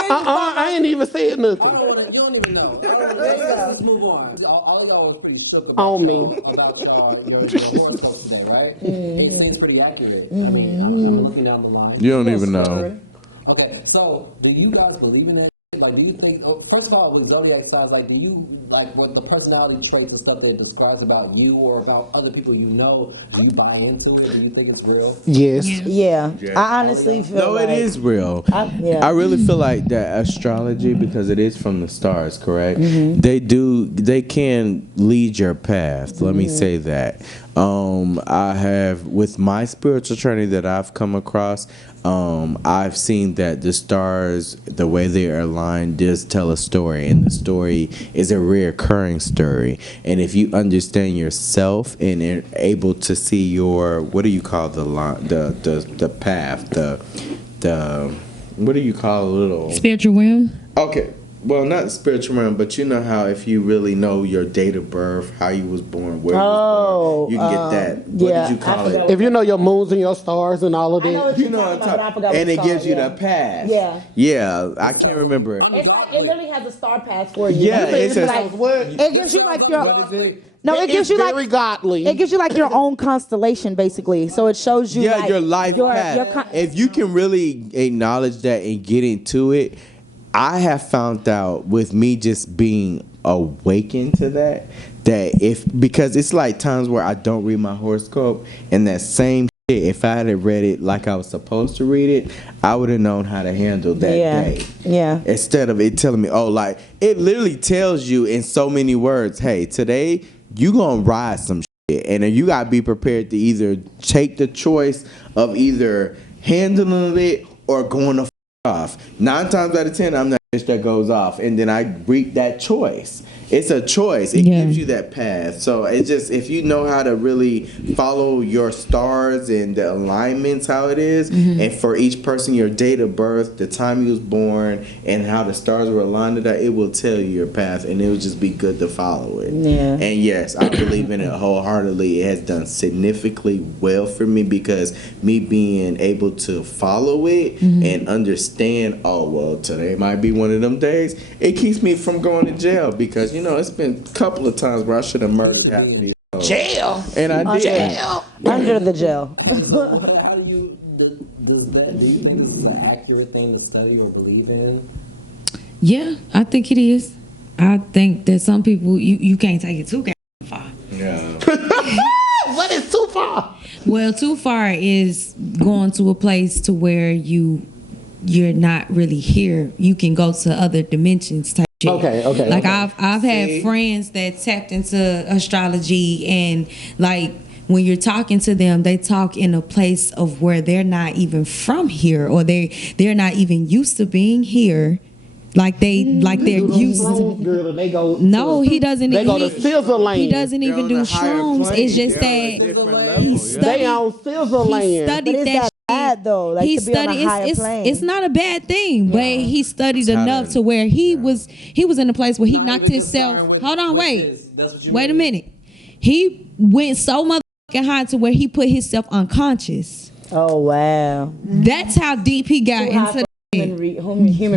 I ain't even said nothing. You don't even know. Let's move on. All of y'all was pretty shook about On me. About your horoscope today, right? It seems pretty accurate. I mean, I'm looking down the line. You don't even know. Okay, so do you guys believe in that? Like, do you think? First of all, with zodiac signs, like, do you like what the personality traits and stuff that it describes about you or about other people you know? Do you buy into it? Do you think it's real? Yes. Yeah. I honestly feel No, like it is real. I I really feel like that astrology, because it is from the stars, correct? They can lead your path. Let me say that. I have, with my spiritual journey that I've come across, I've seen that the stars, the way they are aligned, does tell a story, and the story is a reoccurring story. And if you understand yourself and are able to see your, what do you call the line, the path, the what do you call a little spiritual realm? Okay. Well, not spiritual realm, but you know how if you really know your date of birth, how you was born, where you was born, you can get that. What did you call it? If you know your moons and your stars and all of that. You know what I'm talking about. And it gives you the path. Yeah. Yeah, I can't remember. It's like, it literally has a star path for you. Yeah, it says like, what? It gives you like your. What is it? No, it gives you very like godly. It gives you like your own constellation, basically. So it shows you like, your life path. If you can really acknowledge that and get into it, I have found out with me just being awakened to that because it's like times where I don't read my horoscope, and that same shit, if I had read it like I was supposed to read it, I would have known how to handle that day. Yeah. Instead of it telling me, oh, like it literally tells you in so many words, hey, today you gonna ride some shit, and then you gotta be prepared to either take the choice of either handling it or going to off. 9 times out of 10, I'm that bitch that goes off, and then I reap that choice. It's a choice. It gives you that path. So it's just, if you know how to really follow your stars and the alignments, how it is, and for each person, your date of birth, the time you was born, and how the stars were aligned to that, it will tell you your path, and it will just be good to follow it. Yeah. And yes, I believe in it wholeheartedly. It has done significantly well for me because me being able to follow it and understand, oh, well, today might be one of them days, it keeps me from going to jail because, you know, it's been a couple of times where I should have murdered half of these folks. Jail. And I did. Jail. Under the jail. How do you do you think this is an accurate thing to study or believe in? Yeah, I think it is. I think that some people you can't take it too far. Yeah. What is too far? Well, too far is going to a place to where you're not really here. You can go to other dimensions type shit. Okay. Like I've had friends that tapped into astrology, and like when you're talking to them, they talk in a place of where they're not even from here, or they're not even used to being here. Like they're used to. Girl, they go. No, he doesn't. They go to Scissor Land. He doesn't even do shrooms. It's just that he studied. They on Scissor Land. He studied that. Bad though, like He to be on a higher plane. it's not a bad thing, but he studied enough to where he was in a place where he knocked himself. Hold on, wait a minute. He went so motherfucking high to where he put himself unconscious. Oh wow, that's how deep he got into human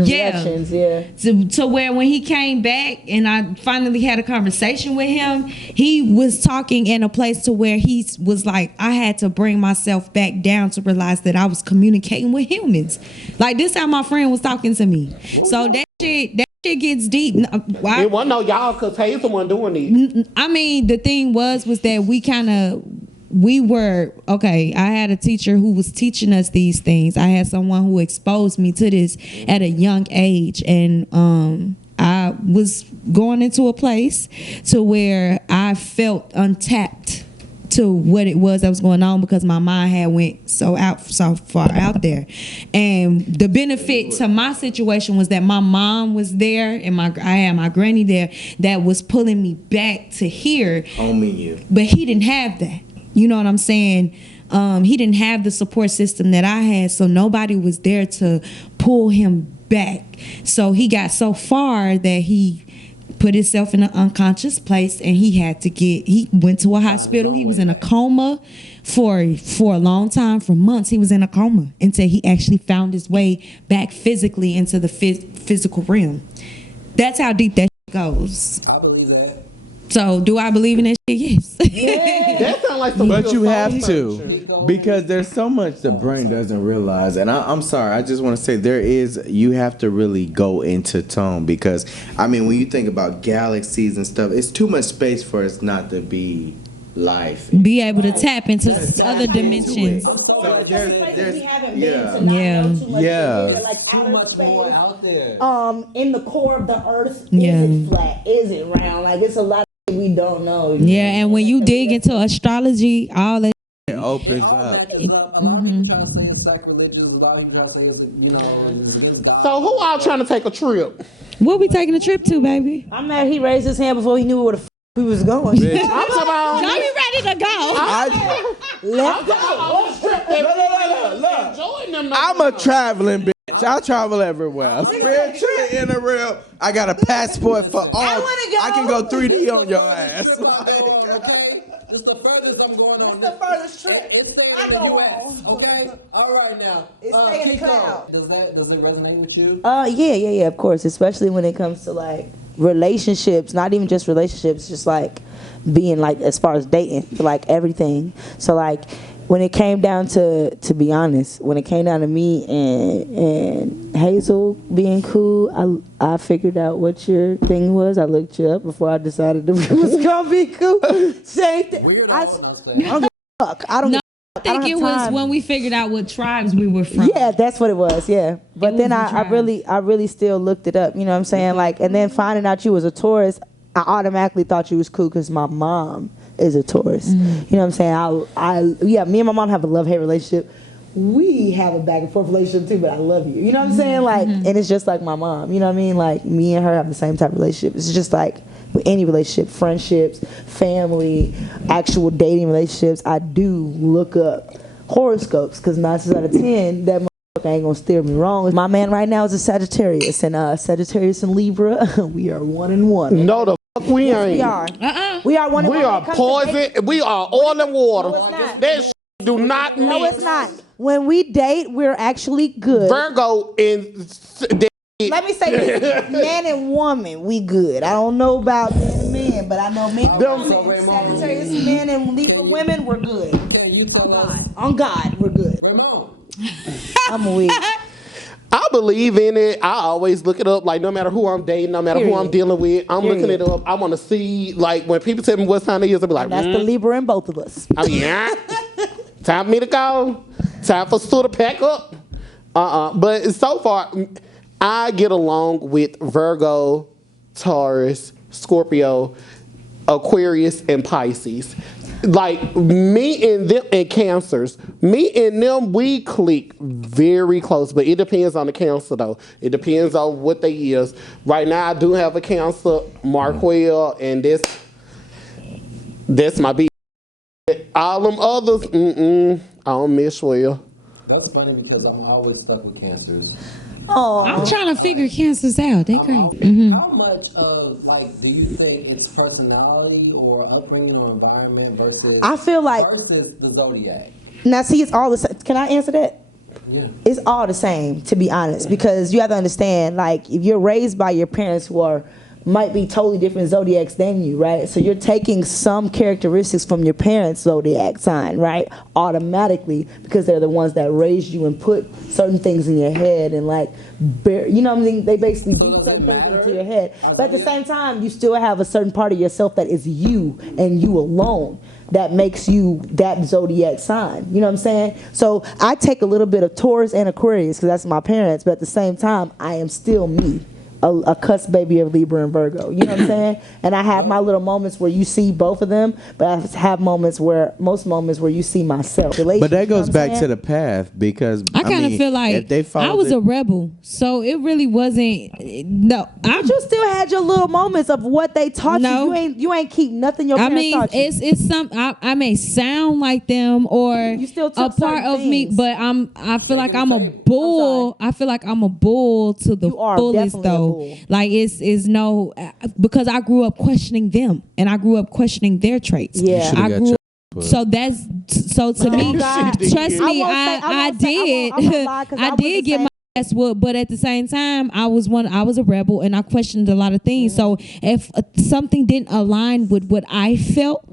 reactions. Yeah, to where when he came back and I finally had a conversation with him, he was talking in a place to where he was like, I had to bring myself back down to realize that I was communicating with humans. Like this how my friend was talking to me. So that shit gets deep. Why? It wasn't no y'all, cause Hazel wasn't doing it. I mean, the thing was that we were okay. I had a teacher who was teaching us these things. I had someone who exposed me to this at a young age, and I was going into a place to where I felt untapped to what it was that was going on because my mind had went so far out there. And the benefit to my situation was that my mom was there, and I had my granny there that was pulling me back to here. Homing you. But he didn't have that. You know what I'm saying? He didn't have the support system that I had, so nobody was there to pull him back. So he got so far that he put himself in an unconscious place, and he went to a hospital. He was in a coma for a long time, for months. He was in a coma until he actually found his way back physically into the physical realm. That's how deep that goes. I believe that. So, do I believe in that shit? Yes. That sounds like some. But you have to, because there's so much the brain doesn't realize. And I'm sorry, I just want to say you have to really go into tone, because I mean, when you think about galaxies and stuff, it's too much space for us not to be life. Be able to tap into other dimensions. So there's we haven't been to yeah. Like too much more out there. In the core of the earth, is it flat? Is it round? Like it's a lot of we don't know. Yeah, and when you dig into astrology, all that It opens up. A lot of people try to say it's sacrilegious. A lot of people try to say it's, it's against God. So who all trying to take a trip? what we taking a trip to, baby? I'm mad he raised his hand before he knew where the he was going. I'm talking about. Are you ready to go? Let's go. I'm a traveling bitch. I travel everywhere. Spiritually in the real. I got a passport for all. I can go 3D on your ass. This is the furthest I'm going on. It's the furthest trip. It's staying in the U.S. Okay. All right now. It's staying in the cloud. Does it resonate with you? Yeah, of course. Especially when it comes to like relationships, not even just relationships, just like being like as far as dating, like everything. So like when it came down to be honest, when it came down to me and Hazel being cool, I figured out what your thing was. I looked you up before I decided that we was gonna be cool. Same thing. I don't give a fuck. I don't. No, I think it was when we figured out what tribes we were from. Yeah, that's what it was. Yeah, but then I really still looked it up. You know what I'm saying? Like, and then finding out you was a Taurus, I automatically thought you was cool because my mom is a Taurus. You know what I'm saying? Yeah, me and my mom have a love-hate relationship. We have a back and forth relationship too, but I love you. You know what I'm saying? Like, and it's just like my mom. You know what I mean? Like, me and her have the same type of relationship. It's just like with any relationship, friendships, family, actual dating relationships. I do look up horoscopes because 9 times out of 10, that motherfucker ain't gonna steer me wrong. My man right now is a Sagittarius, and Sagittarius and Libra, we are 1 and 1. No, the fuck we ain't. We are. We are 1 and 1. We are poison. We are oil and water. No, it's not. That shit do not mix. No, it's not. When we date, we're actually good. Virgo Let me say this: man and woman, we good. I don't know about man and man, but I know men and women. Sagittarius men and Libra women, we're good. Can you tell us? On God, we're good. Ramon. I'm weak. I believe in it. I always look it up. Like, no matter who I'm dating, no matter who I'm dealing with, I'm looking it up. I want to see, like, when people tell me what sign it is, I'll be like, that's the Libra in both of us. I mean, yeah. Time for me to go. Time for Stu to pack up. But so far, I get along with Virgo, Taurus, Scorpio, Aquarius, and Pisces. Like, me and them and Cancers, me and them, we click very close, but it depends on the Cancer, though. It depends on what they is. Right now, I do have a Cancer, Markwell, and that's my beat. All them others, I don't miss well. That's funny because I'm always stuck with Cancers. Oh, I'm trying to figure Cancers out. They crazy. How much of do you think it's personality or upbringing or environment versus? I feel like versus the zodiac. Now, see, it's all the same. Can I answer that? Yeah. It's all the same, to be honest, because you have to understand, like, if you're raised by your parents who might be totally different zodiacs than you, right? So you're taking some characteristics from your parents' zodiac sign, right? Automatically, because they're the ones that raised you and put certain things in your head and like, you know what I mean? They basically beat certain things into your head. But at the same time, you still have a certain part of yourself that is you and you alone that makes you that zodiac sign. You know what I'm saying? So I take a little bit of Taurus and Aquarius because that's my parents, but at the same time, I am still me. A cusp baby of Libra and Virgo. You know what I'm saying? And I have my little moments where you see both of them, but I have most moments where you see myself. But that goes back to the path because I kind of feel like I was a rebel, so it really wasn't. No, but you still had your little moments of what they taught you. You ain't keep nothing your parents taught you. It's some. I may sound like them or you still a part of me, but I feel like I'm a bull. I feel like I'm a bull to the fullest though. Like it's no because I grew up questioning them and I grew up questioning their traits. Yeah, I grew up. So that's to me. Trust me, I did get my ass whooped, but at the same time, I was a rebel and I questioned a lot of things. So if something didn't align with what I felt.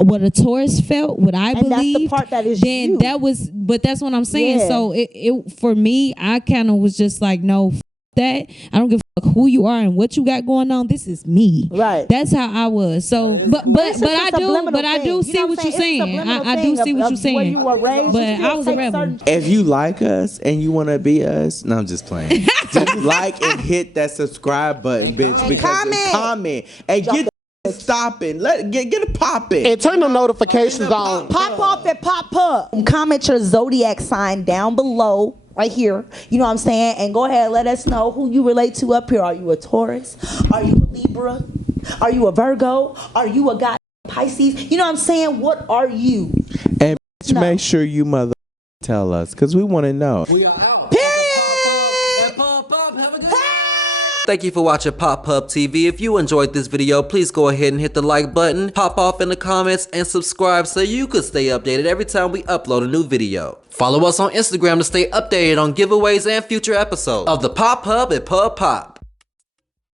What a Taurus felt, what I believed, that's the part that is then you. That was, but that's what I'm saying. Yeah. So it for me, I kind of was just like, no, that I don't give a fuck who you are and what you got going on. This is me. Right. That's how I was. So, but I do see what you're saying. I do see what you're saying. Where you were raised, but I was a rebel. If you like us and you want to be us, no, I'm just playing. Just like and hit that subscribe button, bitch. Because comment and get Stop it. Get it popping. And turn the notifications on. Pop off and pop up. Comment your zodiac sign down below, right here. You know what I'm saying? And go ahead and let us know who you relate to up here. Are you a Taurus? Are you a Libra? Are you a Virgo? Are you a God Pisces? You know what I'm saying? What are you? And make sure you mother tell us, because we want to know. We are out. Period. Pop up. Have a good day. Thank you for watching Pop Up TV. If you enjoyed this video, please go ahead and hit the like button, pop off in the comments, and subscribe so you could stay updated every time we upload a new video. Follow us on Instagram to stay updated on giveaways and future episodes of the Pop Hub at Pub Pop.